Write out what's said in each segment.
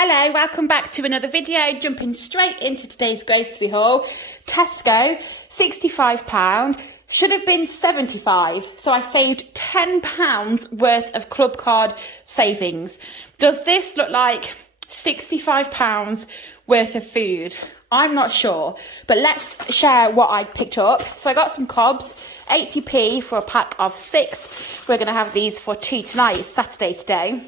Hello, welcome back to another video. Jumping straight into today's grocery haul. Tesco, £65, should have been £75. So I saved £10 worth of club card savings. Does this look like £65 worth of food? I'm not sure, but let's share what I picked up. So I got some cobs, 80p for a pack of 6. We're going to have these for tea tonight. It's Saturday today.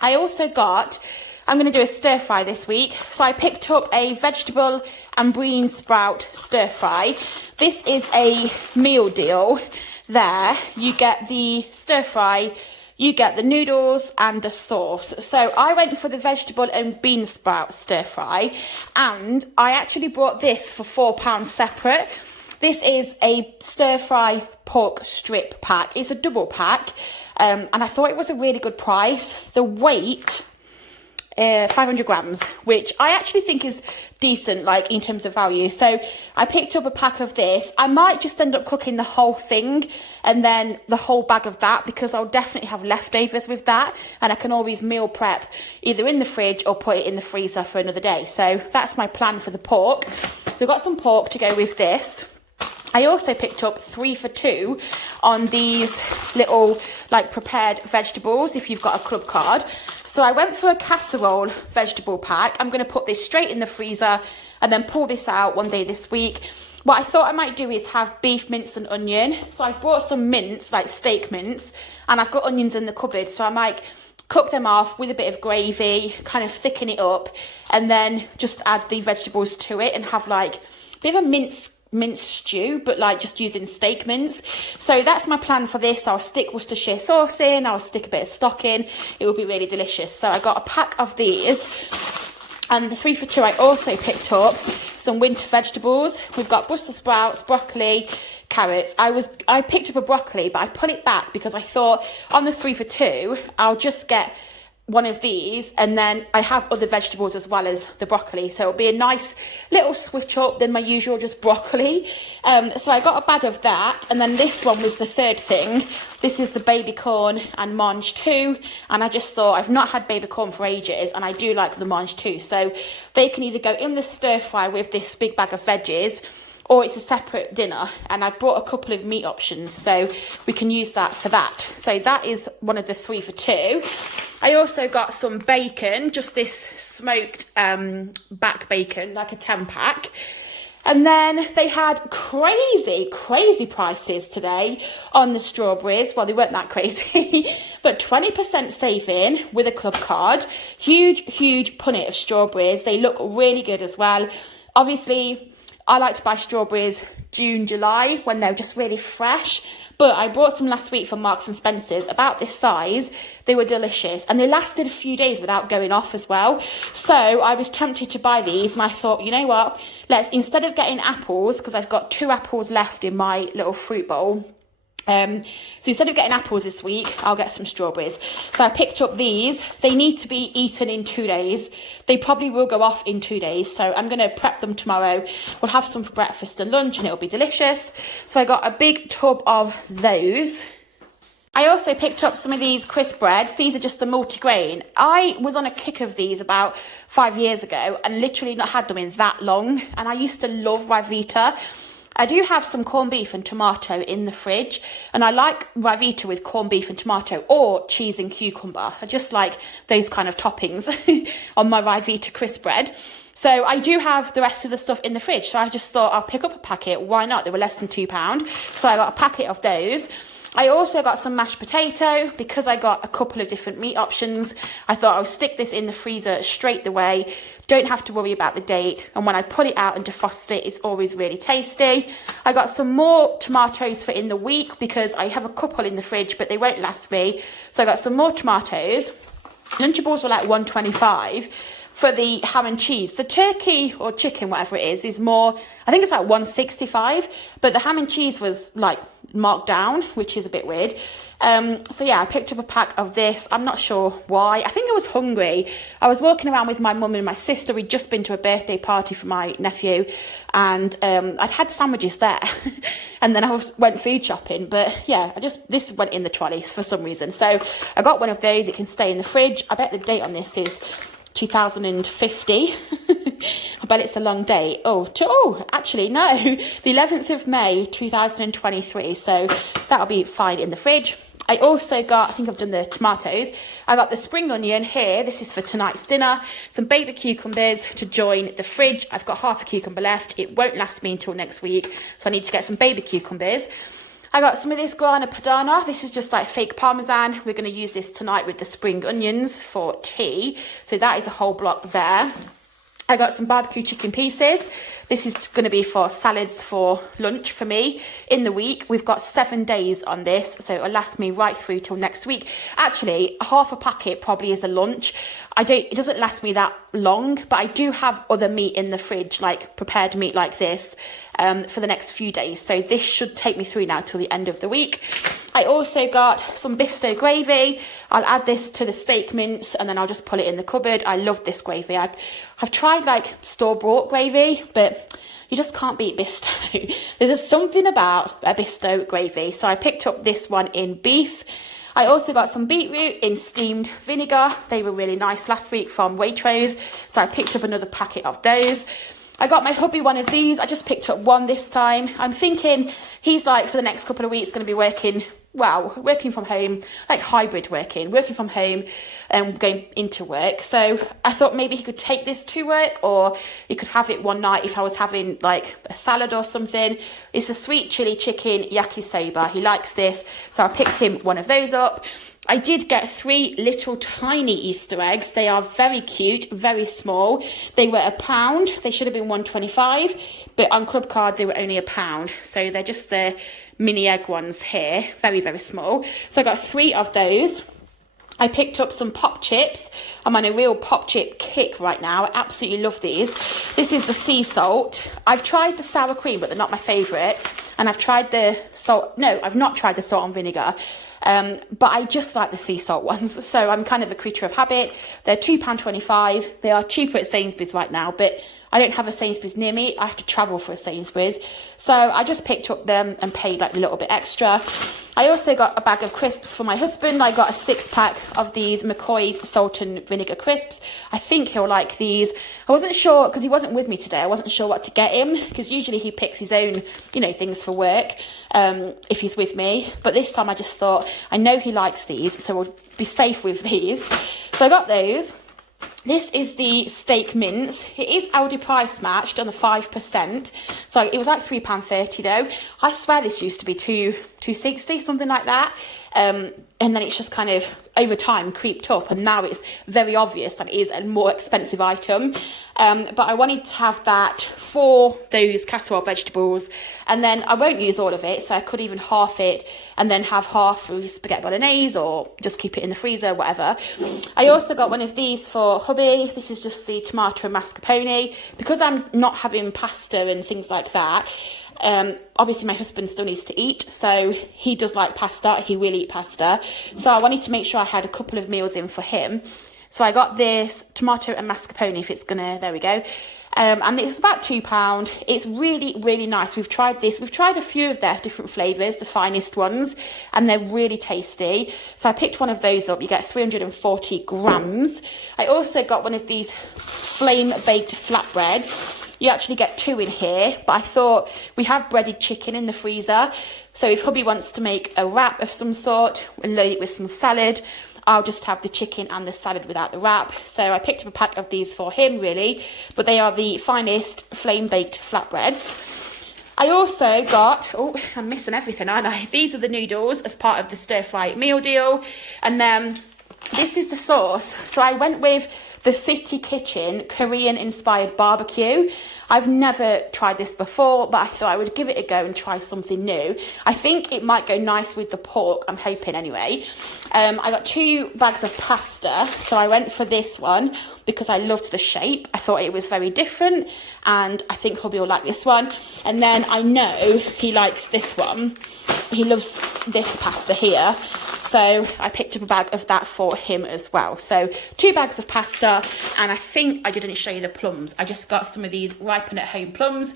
I also got, I'm going to do a stir fry this week. So I picked up a vegetable and bean sprout stir fry. This is a meal deal there. You get the stir fry, you get the noodles and the sauce. So I went for the vegetable and bean sprout stir fry, and I actually bought this for £4 separate. This is a stir fry pork strip pack. It's a double pack, and I thought it was a really good price. The weight, 500 grams, which I actually think is decent, like in terms of value. So I picked up a pack of this. I might just end up cooking the whole thing and then the whole bag of that, because I'll definitely have leftovers with that, and I can always meal prep either in the fridge or put it in the freezer for another day. So that's my plan for the pork. So I've got some pork to go with this. I also picked up 3 for 2 on these little like prepared vegetables if you've got a club card. So I went for a casserole vegetable pack. I'm going to put this straight in the freezer and then pull this out one day this week. What I thought I might do is have beef mince and onion. So I've brought some mince, like steak mince, and I've got onions in the cupboard. So I might cook them off with a bit of gravy, kind of thicken it up, and then just add the vegetables to it and have like a bit of a minced stew, but like just using steak mince. So that's my plan for this. I'll stick Worcestershire sauce in, I'll stick a bit of stock in. It will be really delicious. So I got a pack of these, and the 3 for 2 I also picked up some winter vegetables. We've got Brussels sprouts, broccoli, carrots. I picked up a broccoli, but I put it back because I thought on the 3 for 2 I'll just get one of these, and then I have other vegetables as well as the broccoli, so it'll be a nice little switch up than my usual just broccoli. So I got a bag of that, and then this one was the third thing. This is the baby corn and mange too, and I just thought I've not had baby corn for ages, and I do like the mange too, so they can either go in the stir fry with this big bag of veggies, or it's a separate dinner, and I brought a couple of meat options, so we can use that for that. So that is one of the 3 for 2. I also got some bacon, just this smoked back bacon, like a 10-pack. And then they had crazy prices today on the strawberries. Well, they weren't that crazy, but 20% saving with a club card. Huge punnet of strawberries. They look really good as well. Obviously, I like to buy strawberries June, July, when they're just really fresh. But I bought some last week from Marks and Spencer's, about this size. They were delicious, and they lasted a few days without going off as well. So I was tempted to buy these, and I thought, you know what? Instead of getting apples, because I've got 2 apples left in my little fruit bowl. So instead of getting apples this week, I'll get some strawberries. So I picked up these. They need to be eaten in 2 days. They probably will go off in 2 days. So I'm going to prep them tomorrow. We'll have some for breakfast and lunch, and it'll be delicious. So I got a big tub of those. I also picked up some of these crisp breads. These are just the multigrain. I was on a kick of these about 5 years ago and literally not had them in that long. And I used to love Rivita. I do have some corned beef and tomato in the fridge, and I like Rivita with corned beef and tomato, or cheese and cucumber. I just like those kind of toppings on my Rivita crisp bread. So I do have the rest of the stuff in the fridge, so I just thought I'll pick up a packet. Why not? They were less than £2, so I got a packet of those. I also got some mashed potato, because I got a couple of different meat options. I thought I'll stick this in the freezer straight away. Don't have to worry about the date. And when I put it out and defrost it, it's always really tasty. I got some more tomatoes for in the week, because I have a couple in the fridge, but they won't last me. So I got some more tomatoes. Lunchables were like £1.25 for the ham and cheese. The turkey or chicken, whatever it is more, I think it's like £1.65, but the ham and cheese was like marked down, which is a bit weird. So yeah, I picked up a pack of this. I'm not sure why. I think I was hungry. I was walking around with my mum and my sister. We'd just been to a birthday party for my nephew, and I'd had sandwiches there. And then I went food shopping. But yeah, this went in the trolleys for some reason. So I got one of those. It can stay in the fridge. I bet the date on this is 2050. I bet it's a long date. Actually, no, the 11th of May, 2023. So that'll be fine in the fridge. I also got, I think I've done the tomatoes. I got the spring onion here. This is for tonight's dinner. Some baby cucumbers to join the fridge. I've got half a cucumber left. It won't last me until next week. So I need to get some baby cucumbers. I got some of this grana padano. This is just like fake parmesan. We're going to use this tonight with the spring onions for tea. So that is a whole block there. I got some barbecue chicken pieces. This is going to be for salads for lunch for me in the week. We've got 7 days on this, so it'll last me right through till next week. Actually, half a packet probably is a lunch. It doesn't last me that long, but I do have other meat in the fridge, like prepared meat like this, for the next few days. So this should take me through now till the end of the week. I also got some Bisto gravy. I'll add this to the steak mince and then I'll just put it in the cupboard. I love this gravy. I've tried like store-bought gravy, but you just can't beat Bisto. There's just something about a Bisto gravy. So I picked up this one in beef. I also got some beetroot in steamed vinegar. They were really nice last week from Waitrose. So I picked up another packet of those. I got my hubby one of these. I just picked up one this time. I'm thinking he's like for the next couple of weeks going to be working from home, like hybrid working from home and going into work. So I thought maybe he could take this to work or he could have it one night if I was having like a salad or something. It's a sweet chili chicken yakisoba. He likes this. So I picked him one of those up. I did get 3 little tiny Easter eggs. They are very cute, very small. They were £1. They should have been £1.25, but on Club Card they were only £1. So they're just the mini egg ones here, very, very small. So I got 3 of those. I picked up some pop chips. I'm on a real pop chip kick right now. I absolutely love these. This is the sea salt. I've tried the sour cream, but they're not my favourite. And I've tried the salt. No, I've not tried the salt and vinegar. But I just like the sea salt ones. So I'm kind of a creature of habit. They're £2.25. They are cheaper at Sainsbury's right now, but I don't have a Sainsbury's near me. I have to travel for a Sainsbury's. So I just picked up them and paid like a little bit extra. I also got a bag of crisps for my husband. I got a 6-pack of these McCoy's salt and vinegar crisps. I think he'll like these. I wasn't sure because he wasn't with me today. I wasn't sure what to get him because usually he picks his own, things for work if he's with me. But this time I just thought, I know he likes these, so we'll be safe with these. So I got those. This is the steak mince. It is Aldi price matched on the 5%. So it was like £3.30 though. I swear this used to be £2.60, something like that. And then it's just kind of over time creeped up, and now it's very obvious that it is a more expensive item. But I wanted to have that for those casserole vegetables, and then I won't use all of it, so I could even half it and then have half for spaghetti bolognese or just keep it in the freezer, whatever. I also got one of these for hubby. This is just the tomato and mascarpone because I'm not having pasta and things like that. Obviously my husband still needs to eat, so he does like pasta. He will eat pasta. So I wanted to make sure I had a couple of meals in for him. So I got this tomato and mascarpone, if it's gonna, there we go. And it was about £2. It's really, really nice. We've tried this. We've tried a few of their different flavours, the finest ones, and they're really tasty. So I picked one of those up. You get 340 grams. I also got one of these flame-baked flatbreads. You actually get 2 in here, but I thought we have breaded chicken in the freezer. So if hubby wants to make a wrap of some sort and load it with some salad, I'll just have the chicken and the salad without the wrap. So I picked up a pack of these for him, really. But they are the finest flame-baked flatbreads. I also got, I'm missing everything, aren't I? These are the noodles as part of the stir-fry meal deal. And then this is the sauce. So I went with the City Kitchen Korean-inspired barbecue. I've never tried this before, but I thought I would give it a go and try something new. I think it might go nice with the pork, I'm hoping anyway. I got 2 bags of pasta, so I went for this one because I loved the shape. I thought it was very different, and I think hubby will like this one. And then I know he likes this one. He loves this pasta here. So I picked up a bag of that for him as well. So 2 bags of pasta, and I think I didn't show you the plums. I just got some of these ripen at home plums.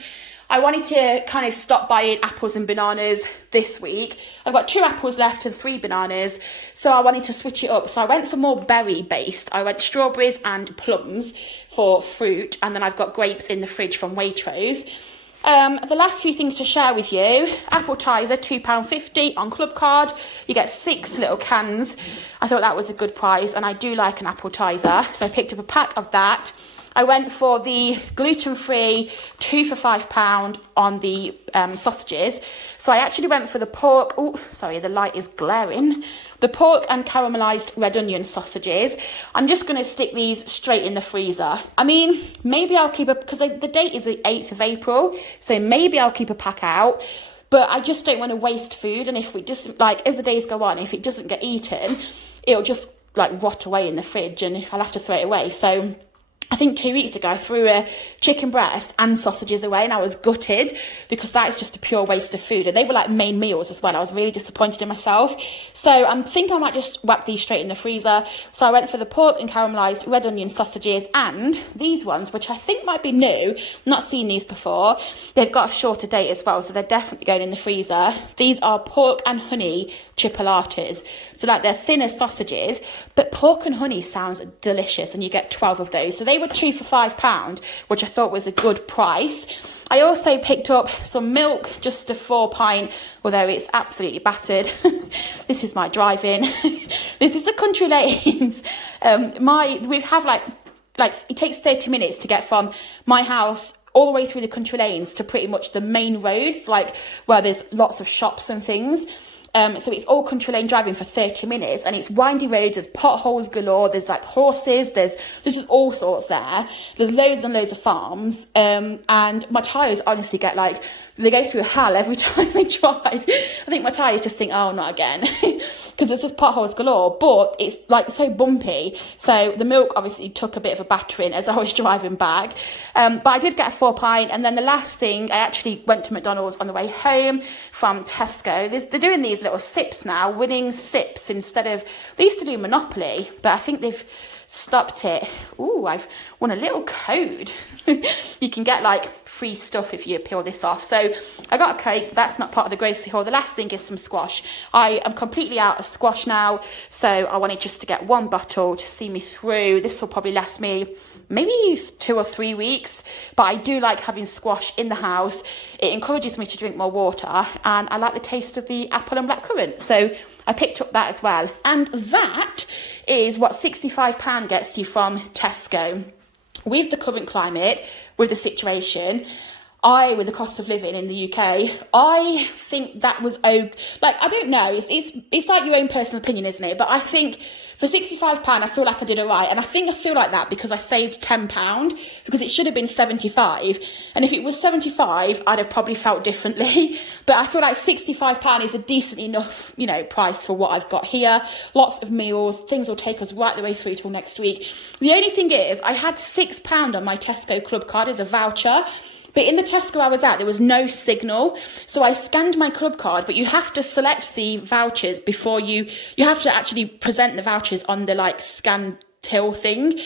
I wanted to kind of stop buying apples and bananas this week. I've got 2 apples left and 3 bananas, so I wanted to switch it up. So I went for more berry based. I went strawberries and plums for fruit, and then I've got grapes in the fridge from Waitrose. The last few things to share with you: appetizer, £2.50 on Clubcard. You get 6 little cans. I thought that was a good price, and I do like an appetizer, so I picked up a pack of that. I went for the gluten-free 2 for £5 on the sausages. So I actually went for the pork. Oh, sorry, the light is glaring. The pork and caramelised red onion sausages. I'm just going to stick these straight in the freezer. I mean, maybe I'll keep because the date is the 8th of April. So maybe I'll keep a pack out. But I just don't want to waste food. And if we just, like, as the days go on, if it doesn't get eaten, it'll just, like, rot away in the fridge and I'll have to throw it away. So I think 2 weeks ago I threw a chicken breast and sausages away, and I was gutted because that is just a pure waste of food. And they were like main meals as well. I was really disappointed in myself. So I'm thinking I might just whack these straight in the freezer. So I went for the pork and caramelised red onion sausages, and these ones, which I think might be new. I've not seen these before. They've got a shorter date as well, so they're definitely going in the freezer. These are pork and honey chipolatas. So like they're thinner sausages, but pork and honey sounds delicious, and you get 12 of those. So they were 2 for £5, which I thought was a good price. I also picked up some milk, just a 4-pint, although it's absolutely battered. This is my drive-in. This is the country lanes. We have like it takes 30 minutes to get from my house all the way through the country lanes to pretty much the main roads, like where there's lots of shops and things. So it's all country lane driving for 30 minutes, and it's windy roads, there's potholes galore, there's like horses, there's just all sorts there. There's loads and loads of farms, and my tyres honestly get like, they go through hell every time they drive. I think my tyres just think, oh, not again, because it's just potholes galore, but it's like so bumpy. So the milk obviously took a bit of a battering as I was driving back, but I did get a 4-pint. And then the last thing, I actually went to McDonald's on the way home from Tesco. They're doing these little sips now, winning sips instead of, they used to do Monopoly, but I think they've stopped it. Ooh, I've won a little code. You can get like free stuff if you peel this off. So I got a cake. That's not part of the grocery haul. The last thing is some squash. I am completely out of squash now, so I wanted just to get 1 bottle to see me through. This will probably last me maybe 2 or 3 weeks, but I do like having squash in the house. It encourages me to drink more water, and I like the taste of the apple and blackcurrant, so I picked up that as well. And that is what £65 gets you from Tesco. With the current climate, with the situation, with the cost of living in the UK, I think that was I don't know, it's like your own personal opinion, isn't it? But I think for £65, I feel like I did all right. And I feel like that because I saved £10, because it should have been 75. And if it was 75, I'd have probably felt differently. But I feel like £65 is a decent enough, price for what I've got here. Lots of meals, things will take us right the way through till next week. The only thing is, I had £6 on my Tesco Club card as a voucher. But in the Tesco I was at, there was no signal. So I scanned my club card, but you have to select the vouchers before you have to actually present the vouchers on the scan till thing.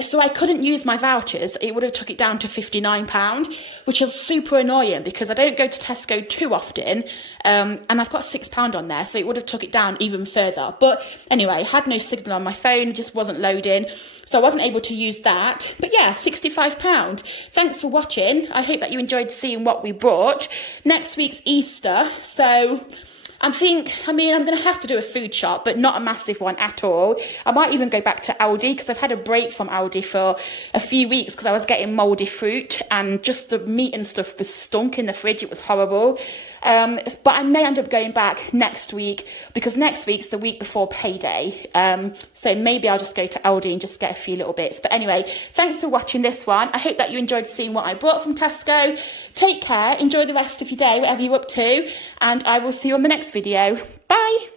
So I couldn't use my vouchers. It would have took it down to £59, which is super annoying because I don't go to Tesco too often. And I've got £6 on there, so it would have took it down even further. But anyway, I had no signal on my phone, it just wasn't loading. So I wasn't able to use that. But yeah, £65. Thanks for watching. I hope that you enjoyed seeing what we bought. Next week's Easter, so I'm going to have to do a food shop, but not a massive one at all. I might even go back to Aldi, because I've had a break from Aldi for a few weeks because I was getting mouldy fruit and just the meat and stuff was stunk in the fridge. It was horrible. But I may end up going back next week, because next week's the week before payday. So maybe I'll just go to Aldi and just get a few little bits. But anyway, thanks for watching this one. I hope that you enjoyed seeing what I bought from Tesco. Take care. Enjoy the rest of your day, whatever you're up to. And I will see you on the next video. Bye.